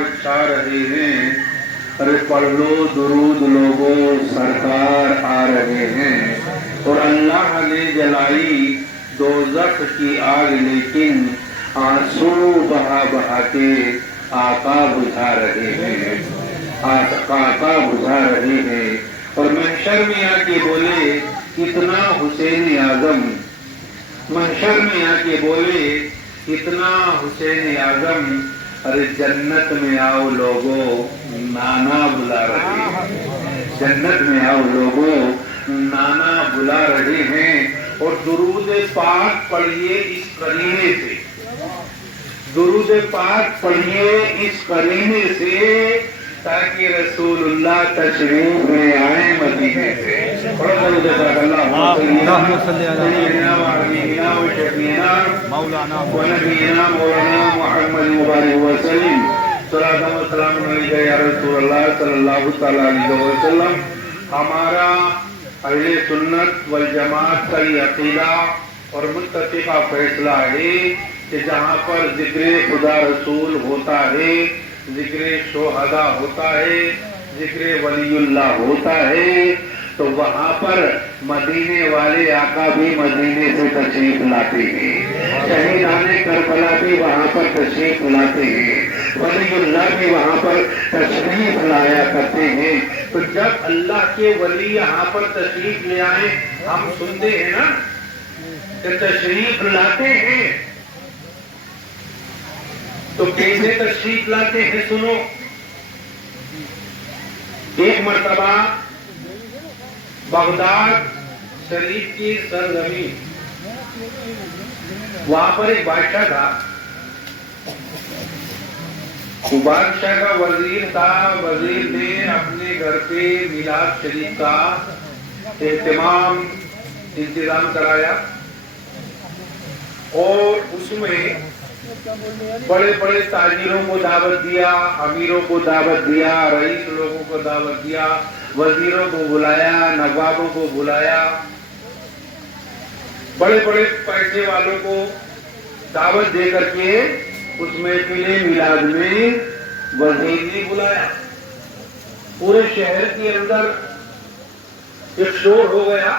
अंगार छा रहे हैं। अरे पढ़ लो दुरूद लोगों, सरकार आ रहे हैं। और अल्लाह ने जलाई दोज़ख की आग, लेकिन आंसू बहा बहा के आका बुझा रहे हैं, आका बुझा रहे हैं। और महशर में आके बोले कितना हुसैन आजम, महशर में आके बोले कितना हुसैन आजम। अरे जन्नत में आओ लोगो, नाना बुला रहे हैं। जन्नत में आओ लोगो, नाना बुला रहे हैं। और दुरूद पाक पढ़िए इस करीने से, दुरूद पाक पढ़िए इस करीने से, ताकि रसूलुल्लाह तशरीफ में आए मदीने से। मौलाना मोहम्मद मुबारक वसल्लम सल्लल्लाहु अलैहि वसल्लम। हमारा अहले सुन्नत वल जमात का ये अकीदा और मुत्तफ़िक़ा फैसला है कि जहाँ पर ज़िक्र खुदा रसूल होता है, ज़िक्र शोहदा होता है, ज़िक्र वलीउल्लाह होता है, तो वहाँ पर मदीने वाले आका भी मदीने से तशरीफ लाते हैं। शहीदाने करबला भी वहाँ पर तशरीफ लाते हैं, वलीउल्लाह भी वहाँ पर तशरीफ लाया करते हैं। तो जब अल्लाह के वली यहाँ पर तशरीफ ले आए, हम सुनते हैं ना कि तशरीफ लाते हैं, तो कैसे तशरीफ लाते हैं सुनो। एक मर्तबा बगदाद शरीफ की सरजमीन, वहां पर एक बादशाह था। वो बादशाह का वजीर था। वजीर ने अपने घर पे मिलाद शरीफ का इंतजाम कराया और उसमें बड़े बड़े ताजिरों को दावत दिया, अमीरों को दावत दिया, रईस लोगों को दावत दिया, वजीरों को बुलाया, नवाबों को बुलाया, बड़े बड़े पैसे वालों को दावत दे करके उस महफिल मिलाद में वजीर ने बुलाया। पूरे शहर के अंदर एक शोर हो गया,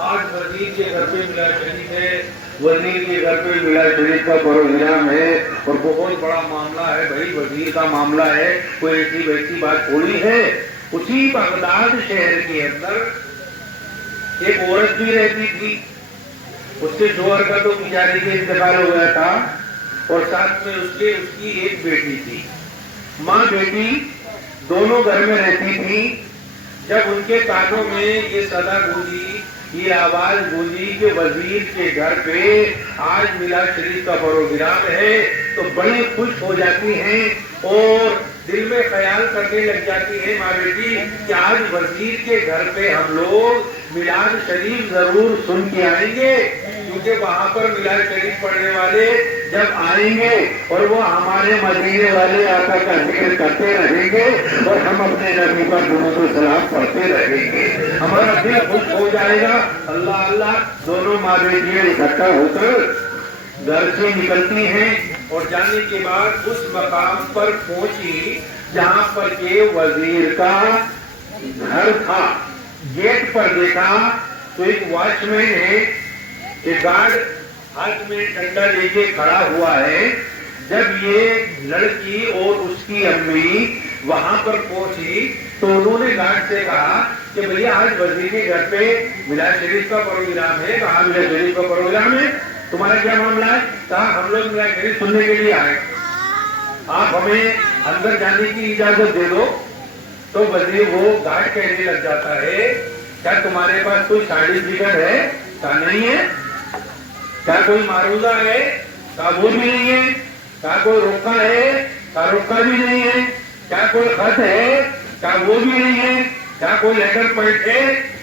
आज वजीर के घर पे मिलाद शरीफ है, वजीर के घर पे मिलाद शरीफ का प्रोग्राम है और बहुत बड़ा मामला है भाई, वजीर का मामला है, कोई ऐसी वैसी बात थोड़ी है। उसी बगदाद शहर के अंदर एक औरत भी रहती थी। उसके शोहर का तो बेचारी के इंतकाल हो गया था और साथ में उसकी एक बेटी थी। माँ बेटी दोनों घर में रहती थी। जब उनके कानों में ये सदा गूंजी, ये आवाज गूंजी कि वजीर के घर पे आज मिलाद शरीफ का प्रोग्राम है, तो बड़ी खुश हो जाती हैं और दिल में ख्याल करने लग जाती है माँ बेटी कि आज वजीर के घर पे हम लोग मिलाद शरीफ जरूर सुन के आएंगे, क्योंकि वहां पर मिलाद शरीफ पढ़ने वाले जब आएंगे और वो हमारे मदीने वाले आका का जिक्र करते रहेंगे और हम अपने नबी पर दुरूद सलाम पढ़ते रहेंगे, हमारा दिल खुश हो जाएगा। अल्लाह अल्लाह दोनों माँ बेटियां इकट्ठा होकर घर से निकलती हैं और जाने के बाद उस मकाम पर पहुंची जहां पर के वजीर का घर था। गेट पर देखा तो एक वॉचमैन है, एक गार्ड हाथ में डंडा लेके खड़ा हुआ है। जब ये लड़की और उसकी अम्मी वहां पर पहुंची तो उन्होंने गार्ड से कहा कि भैया आज वजीर के घर पे मिलाद शरीफ का प्रोग्राम है। कहा मिलाद शरीफ का प्रोग्राम है, तुम्हारा क्या मामला है? कहा हम लोग मिलाद शरीफ सुनने के लिए आए, आप हमें अंदर जाने की इजाजत दे दो। तो वजीर वो गार्ड कहने लग जाता है, क्या तुम्हारे पास कोई सर्टिफिकेट है? क्या नहीं है? क्या कोई मारूजा है? क्या वो भी नहीं है? क्या कोई रोका है? क्या रोका भी नहीं है? क्या कोई खत है? क्या वो भी नहीं है? क्या कोई लेटर पैड है?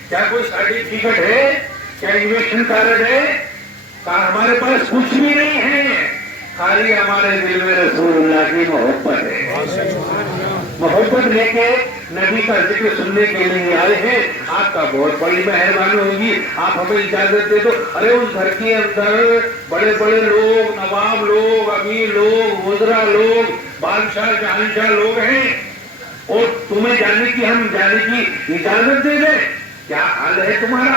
क्या कोई सर्टिफिकेट है? क्या इन्वेस्टमेंट कार्ड है? क्या हमारे पास कुछ भी नहीं है, खाली हमारे दिल में रसूलुल्लाह की मोहब्बत है। मोहब्बत लेके नबी का जिक्र सुनने के लिए आए हैं। आपका बहुत बड़ी मेहरबानी होगी, आप हमें इजाजत दे दो। अरे उस घर के अंदर बड़े बड़े लोग, नवाब लोग, अमीर लोग, वज़रा लोग बादशाह शहंशाह लोग हैं और तुम्हें जाने की हम जाने की इजाजत दे दें? क्या हाल है तुम्हारा?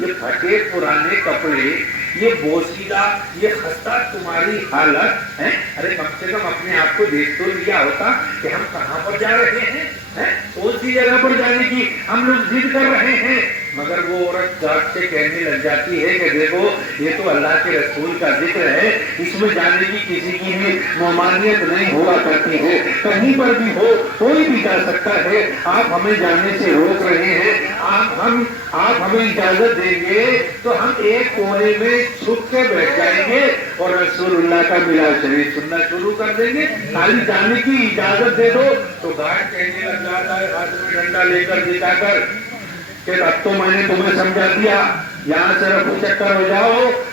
ये फटे पुराने कपड़े, ये बोसीदा, ये खस्ता तुम्हारी हालत है। अरे कम से कम अपने आप को देख तो लिया होता कि हम कहाँ पर जा रहे हैं, कौन सी जगह पर जाने की हम लोग जिद कर रहे हैं। मगर वो औरत जाग से कहने लग जाती है कि देखो ये तो अल्लाह के रसूल का जिक्र है, इसमें जाने की किसी की भी ममानियत नहीं हुआ करती है। कहीं पर भी हो कोई भी जा सकता है। आप हमें जाने से रोक रहे हैं, आप हमें इजाजत देंगे तो हम एक कोने में छुप के बैठ जाएंगे और रसूलुल्लाह का मिलाद शरीफ सुनना शुरू कर देंगे। खाली जाने की इजाजत दे दो। तो गार्ड कहने लग जाता है हाथ में डंडा लेकर दिखाकर कि अब तो मैंने तुम्हें समझा दिया, यहाँ से रफू चक्कर हो जाओ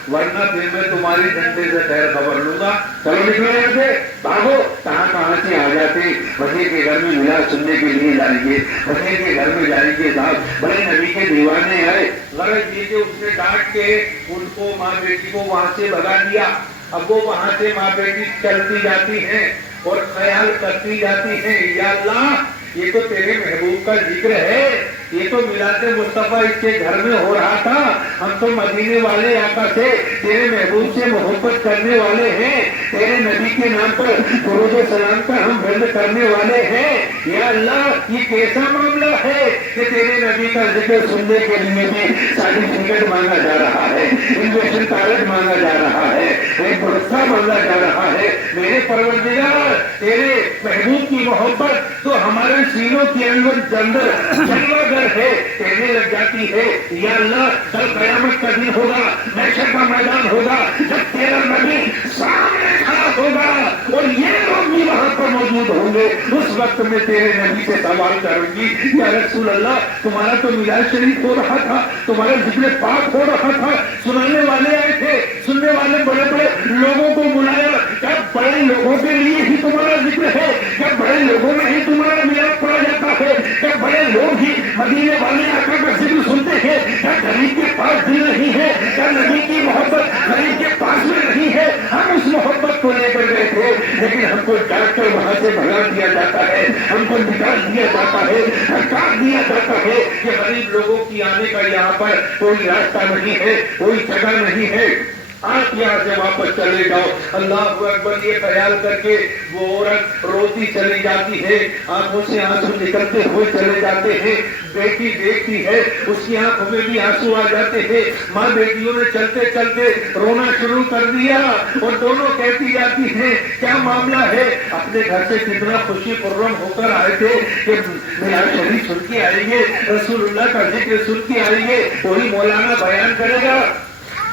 वरना फिर मैं तुम्हारी डंडे से खैर खबर लूंगा। चलो निकलो यहाँ से, भागो। कहाँ से आ जाते, वही के घर में मिलाद सुनने के लिए जाएंगे, वही के घर में जाएंगे। साहब बड़े नबी के दीवाने आए, गरज ये उसने डांट के उनको माँ बेटी को वहां से भगा दिया। अब वो वहां से माँ बेटी चलती जाती हैं और ख्याल करती जाती हैं, या अल्लाह ये तो तेरे महबूब का जिक्र है, ये तो मिलाद मुस्तफा इसके घर में हो रहा था। हम तो मदीने वाले आका से तेरे महबूब से मोहब्बत करने वाले हैं, तेरे नबी के नाम पर दुरूद सलाम का हम बंद करने वाले हैं। या अल्लाह ये कैसा मामला है कि तेरे नबी का जिक्र सुनने के लिए भी सर्टिफिकेट मांगा जा रहा है, इन्वेस्टमेंट कार्ड मांगा जा रहा है, एक पुरस्कार मांगा जा रहा है। मेरे परवरदिगार तेरे महबूब की मोहब्बत तो हमारे सीनों के अंदर जलवागर है, कहने लग जाती है। या अल्लाह कल कयामत का दिन होगा, महशर का मैदान होगा, जब तेरा नबी सामने खड़ा होगा और ये लोग भी वहां पर मौजूद होंगे। उस वक्त में तेरे नबी से सवाल करूंगी, या रसूल अल्लाह तुम्हारा तो मिलाद शरीफ हो रहा था, तुम्हारा जिक्र पाक हो रहा था, सुनाने वाले आए थे, सुनने वाले बड़े बड़े लोगों को बुलाया, क्या बड़े लोगों के लिए ही तुम्हारा जिक्र है? क्या बड़े लोगों में ही तुम्हारा मिलाद पड़ा जाता है? क्या बड़े लोग ही मदीने वाले आका का जिक्र सुनते हैं? क्या गरीब के पास दिल नहीं है? क्या नबी की मोहब्बत गरीब के पास में नहीं है? हम उस मोहब्बत को लेकर गए थे, लेकिन हमको डांट कर वहां से भगा दिया जाता है, हमको निकाल दिया जाता है, हटा दिया जाता है कि गरीब लोगों की आने का यहाँ पर कोई रास्ता नहीं है, कोई जगह नहीं है, आप यहाँ से वापस चले जाओ। अल्लाह अकबर ये ख्याल करके वो औरत रोती चली जाती है, आंखों से आंसू निकलते हुए चले जाते हैं। बेटी देखती है, उसकी आंखों में भी आंसू आ जाते हैं। माँ बेटियों ने चलते चलते रोना शुरू कर दिया और दोनों कहती जाती हैं क्या मामला है? अपने घर से कितना खुशी खुर्रम होकर आए थे कि मिलाद शरीफ सुन के आएंगे, रसूलुल्लाह का जिक्र सुन के आएंगे। कोई मौलाना बयान करेगा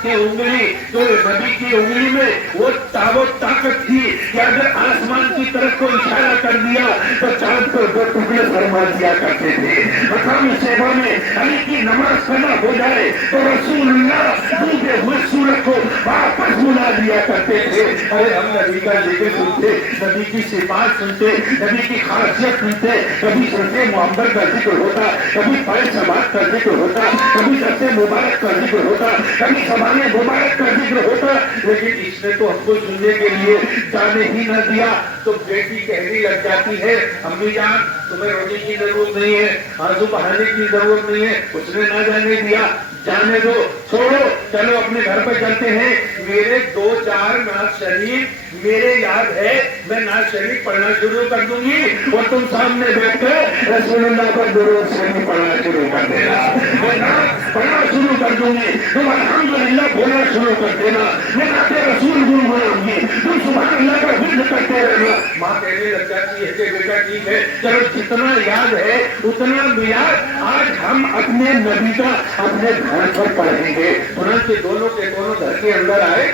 कि उंगली जो नबी की उंगली में वो ताकत थी कि अगर आसमान की तरफ को इशारा कर दिया तो चांद पर दो टुकड़े फरमा दिया करते थे। मकामी सेवा में अली की नमाज पढ़ा हो जाए तो रसूलुल्लाह डूबे हुए सूरज को वापस बुला दिया करते थे। अरे हम नबी का जिक्र सुनते, नबी की सिफात सुनते, नबी की खासियत सुनते, कभी सबसे मोहब्बत का जिक्र होता, कभी पाए समाज का जिक्र होता, कभी सबसे मुबारक का जिक्र होता, कभी मुबारक का जिक्र होता, लेकिन इसने तो हमको सुनने के लिए जाने ही न दिया। तो बेटी कहने लग जाती है अम्मी जान तुम्हें रोने की जरूरत नहीं है, आंसू बहाने की जरूरत नहीं है, उसने न जाने दिया, जाने दो, छोड़ो, चलो अपने घर पर चलते हैं। मेरे 2-4 नाज शरीफ मेरे याद है, मैं नाज शरीफ पढ़ना शुरू कर दूंगी और तुम सामने बैठकर रसूलुल्लाह पर दुरूद शरीफ पढ़ना शुरू कर देना। मैं नाज पढ़ना शुरू कर दूंगी, तुम अल्हम्दुलिल्लाह बोलना शुरू कर देना, मैं नाते रसूल बोलूंगी, तुम सुभान अल्लाह का जिक्र करते रहना। माँ कहने लग जाती है कि बेटा ठीक है, चलो जितना याद है उतना मिलाद आज हम अपने नबी का अपने घर पर पढ़ेंगे। तुरंत दोनों के दोनों घर के अंदर आए,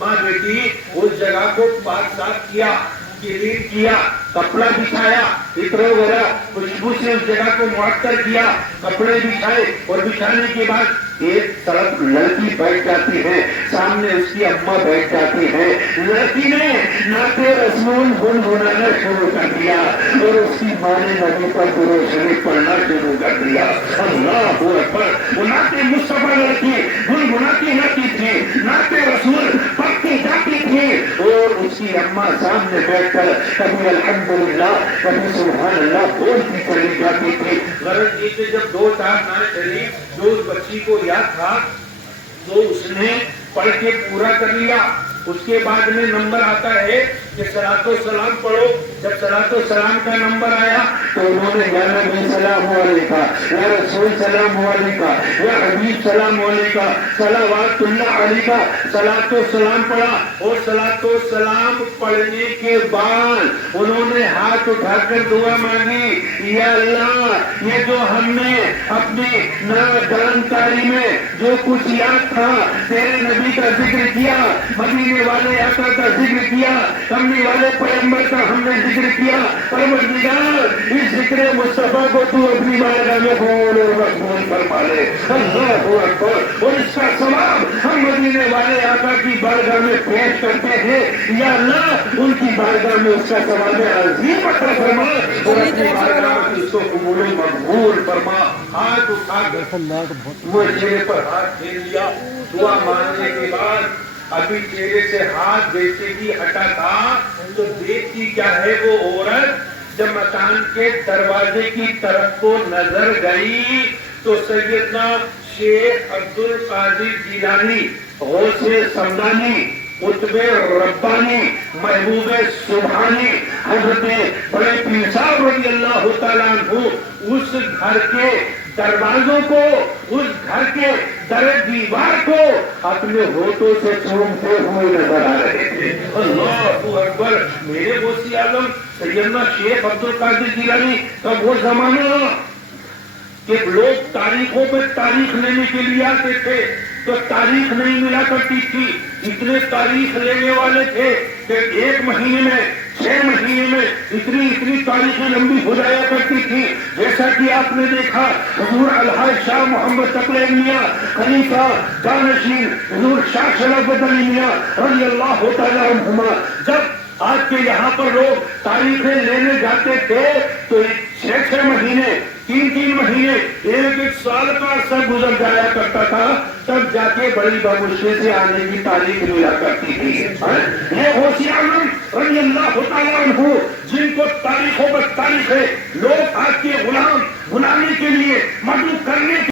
माँ बेटी उस जगह को पाक साफ किया, क्लीन किया, कपड़ा बिछाया, इत्र वगैरह खुशबू से उस जगह को मुअत्तर किया, कपड़े बिछाए और बिछाने के बाद ایک طرف لڑکی بیٹھ جاتی ہے، سامنے اس کی اماں بیٹھ جاتی ہے، لڑکی نے نعت رسول گنگنانا شروع کر دیا اور اس کی ماں نے نبی پر درود شریف پڑھنا شروع کر دیا۔ اللہ اکبر! وہ نعت مصطفیٰ لڑکی گنگناتی رہتی تھی، نعت رسول پڑھتی جاتی تھی اور اس کی اماں سامنے بیٹھ کر کبھی الحمدللہ کبھی سبحان اللہ بولتی چلی جاتی تھی۔ غرض یہ کہ جب 2-4 نعت شریف جو اس بچی کو یاد تھا تو اس نے پڑھ کے پورا کر لیا۔ اس کے بعد میں نمبر آتا ہے کہ صلاۃ و سلام پڑھو۔ جب صلاۃ و سلام کا نمبر آیا تو انہوں نے یا نبی سلام علیکہ، یا رسول سلام علیکہ، یا حبیب سلام علیکہ، صلوات اللہ علیکہ صلاۃ و سلام پڑھا۔ اور صلاۃ و سلام پڑھنے کے بعد انہوں نے ہاتھ اٹھا کر دعا مانگی، یا اللہ یہ جو ہم نے اپنی ناجانکاری میں جو کچھ یاد تھا تیرے نبی کا ذکر کیا، مدینے والے آقا کا ذکر کیا، کملی والے پیغمبر کا ہم نے ذکر کیا، پروردگار اس ذکر مصطفیٰ کو تو اپنی بارگاہ میں قبول اور مقبول فرما لے۔ اللہ اکبر! اور اس کا ثواب ہم مدینے والے آقا کی بارگاہ میں پیش کرتے ہیں، یا اللہ ان کی بارگاہ میں اس کا ثواب عظیم عطا فرما اور اپنی بارگاہ میں اس کو قبول و مقبول فرما۔ ہاتھ اٹھا کر وہ چہرے پر ہاتھ پھیر لیا۔ دعا مانگنے کے بعد ابھی چہرے سے ہاتھ دیکھتے ہی ہٹا تھا تو دیکھتی کیا ہے وہ عورت، جب مکان کے دروازے کی طرف کو نظر گئی تو سیدنا شیخ عبد القادر جیلانی، غوث سمدانی، قطب ربانی، محبوب سبحانی، حضرت بڑے پیر صاحب رضی اللہ تعالیٰ عنہ اس گھر کے دروازوں کو، اس گھر کے در دیوار کو اپنے ہونٹوں سے چومتے ہوئے نظر آ رہے تھے۔ اللہ اکبر! میرے غوث اعظم سیدنا شیخ عبد القادر جیلانی کا وہ زمانہ کہ لوگ تاریخوں پہ تاریخ لینے کے لیے آتے تھے تو تاریخ نہیں ملا کرتی تھی، اتنے تاریخ لینے والے تھے کہ 1 مہینے میں 6 مہینے میں اتنی تاریخیں لمبی ہو جایا کرتی تھی۔ جیسا کہ آپ نے دیکھا حضور الحاج شاہ محمد تقی میاں خلیفہ جانشین حضور شاہ شرف علی میاں رضی اللہ تعالیٰ عنہما جب آج کے یہاں پر لوگ تاریخیں لینے جاتے تھے تو 6 مہینے 3 مہینے 1 سال کا عرصہ گزر جایا کرتا تھا، تب جا کے بڑی بمشکل سے آنے کی تاریخ ملا کرتی تھی۔ یہ غوث اعظم رضی اللہ تعالیٰ عنہ جن کو تاریخوں پر تاریخ ہے، لوگ آج کے غلامی کے لیے مدعو کرنے